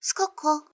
スココ、